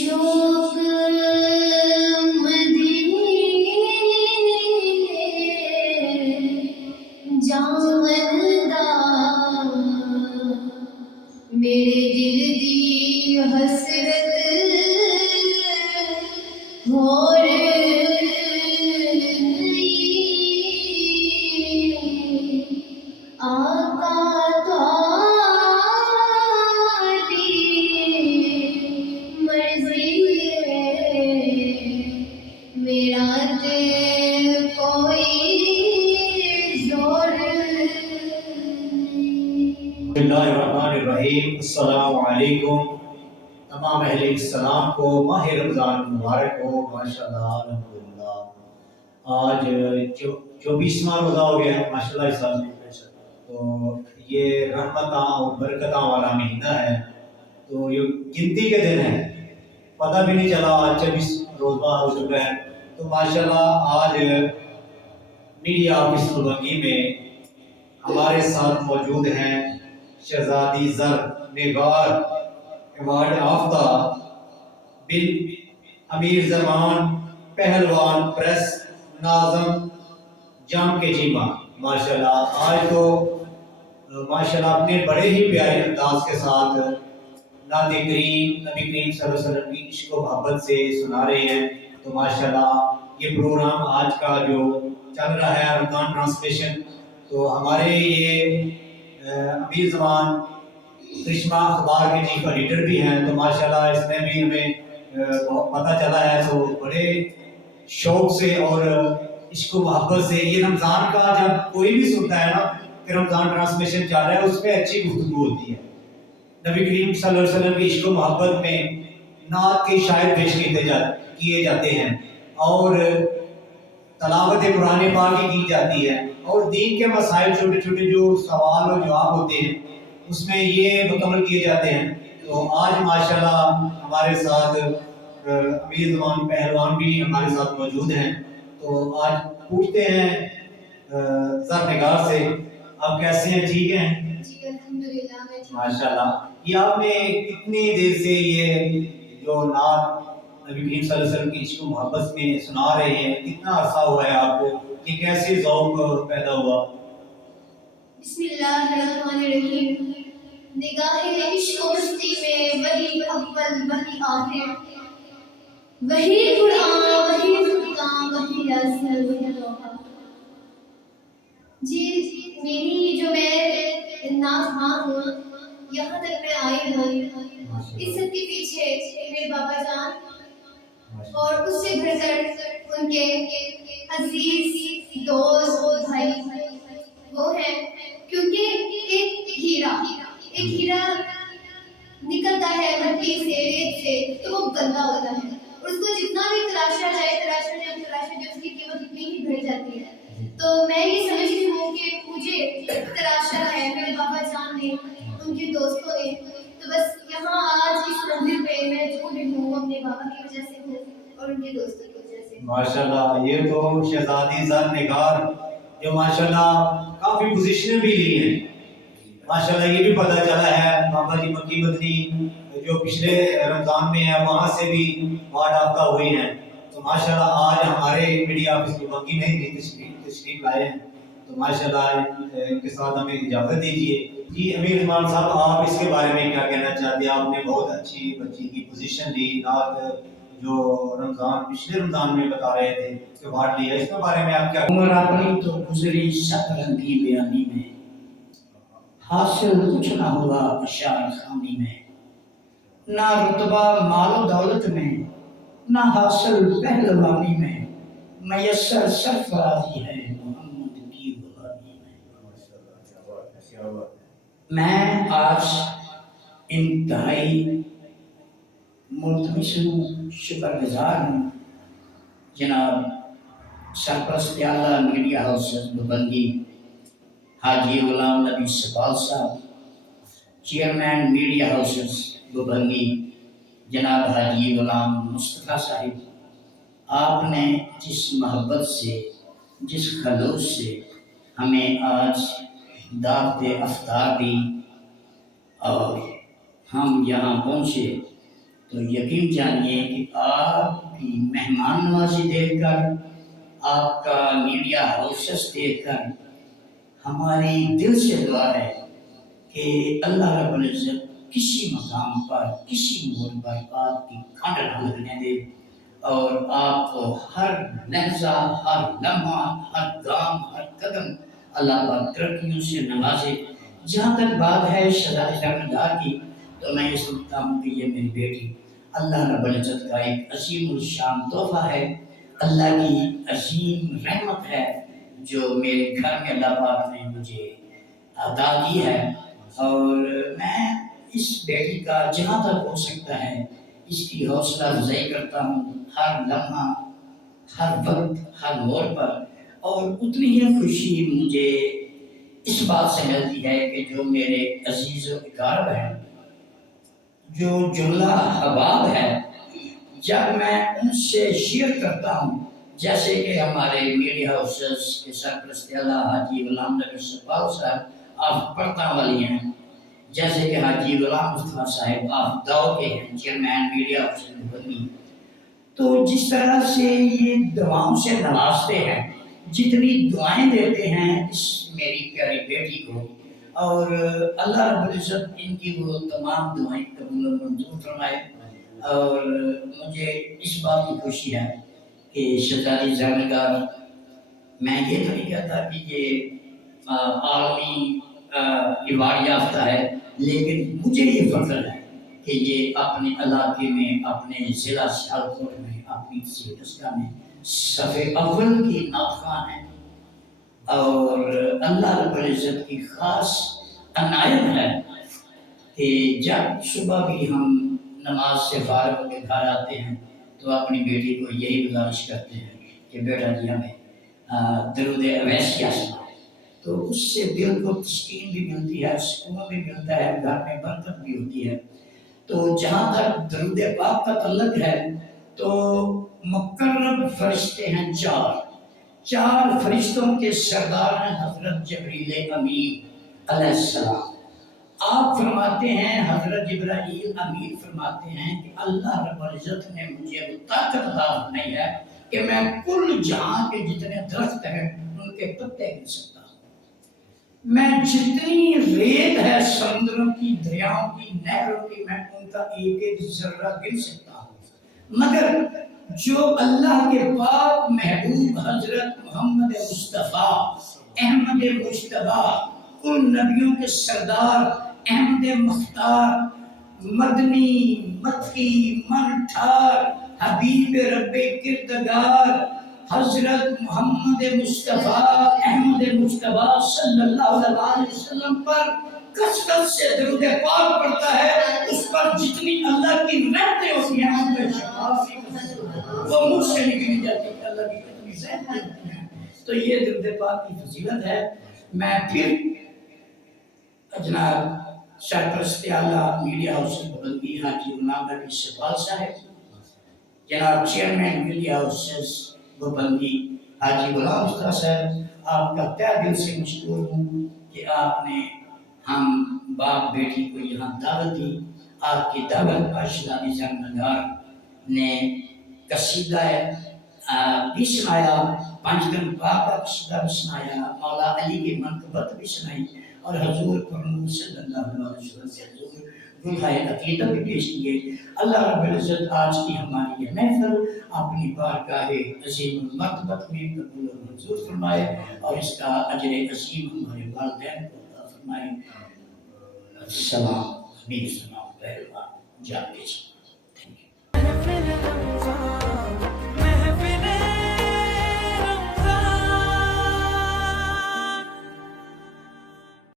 شوق مدینے جاندا میرے دل دی حسرت ہور آقا تہاڈی مرضی میرا تے کوئی زور بسم اللہ الرحمن الرحیم۔ السلام علیکم۔ تمام اہل اسلام کو ماہ رمضان مبارک ہو۔ ماشاءاللہ الحمدللہ آج 24واں روزہ ہو گیا ہے ماشاءاللہ اس سال۔ تو یہ رحمتاں اور برکتاں والا مہینہ ہے، تو یہ گنتی کے دن ہے، پتہ بھی نہیں چلا آج 24 روزہ ہو چکا ہے۔ تو ماشاءاللہ آج میڈیا آفس بلبنگی میں ہمارے ساتھ موجود ہیں شہزادی زر نگار ایوارڈ یافتہ بن امیر زمان پہلوان پریس ناظم جام کے چیمہ۔ ماشاءاللہ آج تو ماشاءاللہ اپنے بڑے ہی پیارے انداز کے ساتھ نعت کریم نبی کریم صلی اللہ علیہ وسلم کی عشق و محبت سے سنا رہے ہیں۔ تو ماشاءاللہ یہ پروگرام آج کا جو چل رہا ہے رمضان ٹرانسلیشن، تو ہمارے یہ امیر زمان کرشمہ اخبار کے چیف ایڈیٹر بھی ہیں، تو ماشاءاللہ اس میں بھی ہمیں پتہ چلا ہے، تو بڑے شوق سے اور عشق و محبت سے یہ رمضان کا جب کوئی بھی سنتا ہے نا کہ رمضان ٹرانسلیشن چل رہا ہے، اس پہ اچھی گفتگو ہوتی ہے۔ نبی کریم صلی اللہ علیہ وسلم کی عشق و محبت میں نعت کے شاعر پیش کیے جاتے ہیں، اور تلاوت قرآن پاک کی جاتی ہے، اور دین کے مسائل چھوٹے چھوٹے جو سوال و جواب ہوتے ہیں اس میں یہ مکمل کیے جاتے ہیں۔ تو آج ماشاءاللہ ہمارے ساتھ امیر زمان پہلوان بھی ہمارے ساتھ موجود ہیں۔ تو آج پوچھتے ہیں زر نگار سے، آپ کیسے ہیں؟ ٹھیک ہیں؟ جی الحمدللہ میں ٹھیک ہوں۔ ماشاءاللہ یہ آپ نے کتنی دیر سے یہ جو نعت نبی کریم صلی اللہ علیہ وسلم کی عشق و محبت میں سنا رہے ہیں، کتنا عرصہ ہوا ہے آپ کو؟ یہ کیسے ذوق پیدا ہوا؟ بسم اللہ الرحمن الرحیم۔ نگاہ عشق و مستی میں وہی اول وہی آخر، وہی قرآن وہی فرقان وہی یاسین وہی توحہ۔ جی میری جو میں نعت خواں ہوں، یہاں تک میں آئی ہوں، اس سب کے پیچھے میرے بابا جان اور اس سے بڑھ کر ان کے عزیز دوست بھائی وہ ہیں، کیونکہ ایک ہیرا نکلتا ہے مٹی سے ریت سے تو وہ گندا ہوتا ہے، اور اس کو جتنا بھی تراشا جائے اس کی قیمت اتنی ہی بڑھ جاتی ہے۔ تو میں یہ سمجھتی ہوں کہ مجھے تراشا ہے میرے بابا جان نے، ان کے دوستوں نے، تو بس یہاں آج اس منزل پہ میں جو بھی ہوں اپنے بابا کی وجہ سے ہوں اور ان کے دوستوں کی وجہ سے۔ ماشاءاللہ یہ تو شہزادی زر نگار جو ماشاءاللہ کافی پوزیشنیں بھی لی ہیں، ماشاءاللہ یہ بھی پتہ چلا ہے بابا جی مکی مدنی جو پچھلے رمضان میں ہے وہاں سے بھی ایوارڈ یافتہ ہوئی ہیں۔ تو ماشاءاللہ آج ہمارے میڈیا آفس بلبنگی میں بھی تشریف لائے ہیں، تو ماشاءاللہ ان کے ساتھ ہمیں اجازت دیجیے۔ جی امیر زمان صاحب، آپ اس کے بارے میں کیا کہنا چاہتے ہیں؟ آپ نے بہت اچھی بچی کی پوزیشن لی، نعت جو پچھلے رمضان میں بتا رہے تھے کہ ایوارڈ لیا، اس کے بارے میں آپ کیا؟ عمر اپنی تو گزری ست رنگی بیانی میں، حاصل کچھ نہ ہوا اشعار خانی میں، نہ رتبہ مال و دولت میں، نہ حاصل پہلوانی میں، میسر سرفرازی ہے محمد کی غلامی میں۔ میں آج انتہائی ملتمس ہوں، شکر گزار ہوں جناب سرپرست اعلیٰ میڈیا ہاؤسز بلبنگی حاجی غلام نبی سبال صاحب، چیئرمین میڈیا ہاؤسز بلبنگی جناب حاجی غلام مصطفیٰ صاحب، آپ نے جس محبت سے جس خلوص سے ہمیں آج دعوت افطار دی اور ہم یہاں پہنچے، تو یقین جانیے کہ آپ کی مہمان نوازی دیکھ کر، آپ کا میڈیا ہاؤسز دیکھ کر ہماری دل سے دعا ہے کہ اللہ رب العزت کسی مقام پر، کسی موڑ پر آپ کی کھانڈ نہ لگنے دے، اور آپ کو ہر لحظہ، ہر لمحہ، ہر گام، ہر قدم اللہ پاک ترقیوں سے نوازے۔ جہاں تک بات ہے شہزادی شرمندار کی، تو میں یہ سمجھتا ہوں کہ یہ میری بیٹی اللہ رب العزت کا ایک عظیم الشان تحفہ ہے، اللہ کی عظیم رحمت ہے جو میرے گھر میں اللہ پاک نے مجھے عطا کی ہے۔ اور میں اس بیٹی کا جہاں تک ہو سکتا ہے اس کی حوصلہ افزائی کرتا ہوں، ہر لمحہ، ہر وقت، ہر موڑ پر، اور اتنی ہی خوشی مجھے اس بات سے ملتی ہے کہ جو میرے عزیز و اقارب ہیں، جو جملہ حباب ہے، جب میں ان سے شیئر کرتا ہوں، جیسے کہ ہمارے میڈیا ہاؤسز کے سرپرست اعلیٰ حاجی غلام نبی سپاہو صاحب آپ پڑھتا والی ہیں، جیسے کہ حاجی غلام مصطفیٰ صاحب آپ داؤ کے ہیں، چیئرمین میڈیا ہاؤسز بنی، تو جس طرح سے یہ دعاؤں سے نوازتے ہیں، جتنی دعائیں دیتے ہیں اس میری پیاری بیٹی کو، اور اللہ رب العزت ان کی وہ تمام دعائیں قبول و منظور فرمائے۔ اور مجھے اس بات کی خوشی ہے کہ شہزادی زرنگار، میں یہ تو نہیں کہتا کہ یہ عالمی ایوارڈ یافتہ ہے، لیکن مجھے یہ فخر ہے کہ یہ اپنے علاقے میں، اپنے ضلع سیالکوٹ میں، اپنی سیدستہ میں صف اول کی ناخواں ہیں، اور اللہ رب العزت کی خاص عنایت ہے کہ جب صبح بھی ہم نماز سے فارغ ہو کے گھر آتے ہیں تو اپنی بیٹی کو یہی گزارش کرتے ہیں کہ بیٹا جی ہمیں درود اویسیہ سنائے، تو اس سے دل کو تسکین بھی ملتی ہے، سکون بھی ملتا ہے، گھر میں برکت بھی ہوتی ہے۔ تو جہاں تک درود پاک کا تعلق ہے تو مقرب فرشتے ہیں چار فرشتوں کے سردار ہیں حضرت جبریل امین علیہ السلام۔ آپ فرماتے ہیں، حضرت جبرائیل امین فرماتے ہیں کہ اللہ رب العزت نے مجھے وہ طاقت عطا فرمائی ہے کہ میں کل جہاں کے جتنے درخت ہیں ان کے پتے گن سکتا ہوں، میں جتنی ریت ہے سمندروں کی، دریاؤں کی، نہروں کی، میں ان کا ایک ایک ذرہ گن سکتا ہوں، مگر جو اللہ کے پاک محبوب حضرت محمد مصطفیٰ احمد مجتبیٰ، ان نبیوں کے سردار احمد مختار مدنی مکی من ٹھار حبیب رب کردگار حضرت محمد مصطفیٰ احمد مجتبیٰ صلی اللہ علیہ وسلم پر کثرت سے درود پاک پڑھتا ہے، اس پر جتنی اللہ کی رحمتیں ہوتی ہیں ان پہ شفاعت وہ مجھ سے نہیں گنی جاتی کہ اللہ کی کتنی رحمتیں ہوتی ہیں۔ تو یہ درود پاک کی فضیلت ہے۔ میں پھر جناب سرپرست اعلیٰ میڈیا ہاؤس پابندی حاجی غلام نبی سپاہو صاحب، جناب چیئرمین میڈیا ہاؤسز پابندی حاجی غلام مصطفیٰ صاحب، آپ کا تہ دل سے مشکور ہوں کہ آپ نے ہم باپ بیٹی کو یہاں دعوت دی۔ آپ کی دعوت پر شہزادی زرنگار نے قصیدہ بھی سنایا، پانچ دن پاک کا قصیدہ بھی سنایا، مولا علی کی منقبت بھی سنائی، اور حضور محمد صلی اللہ علیہ وسلم سے حضور دلہائے عقیدہ بھی پیش کیے۔ اللہ رب العزت آج کی ہماری یہ محفل اپنی بارگاہ عظیم المرتبت میں قبول و منظور فرمائے، اور اس کا اجر عظیم ہمارے والدین کو عطا فرمائے۔ السلام، امیر سلام، پہلوان جان کے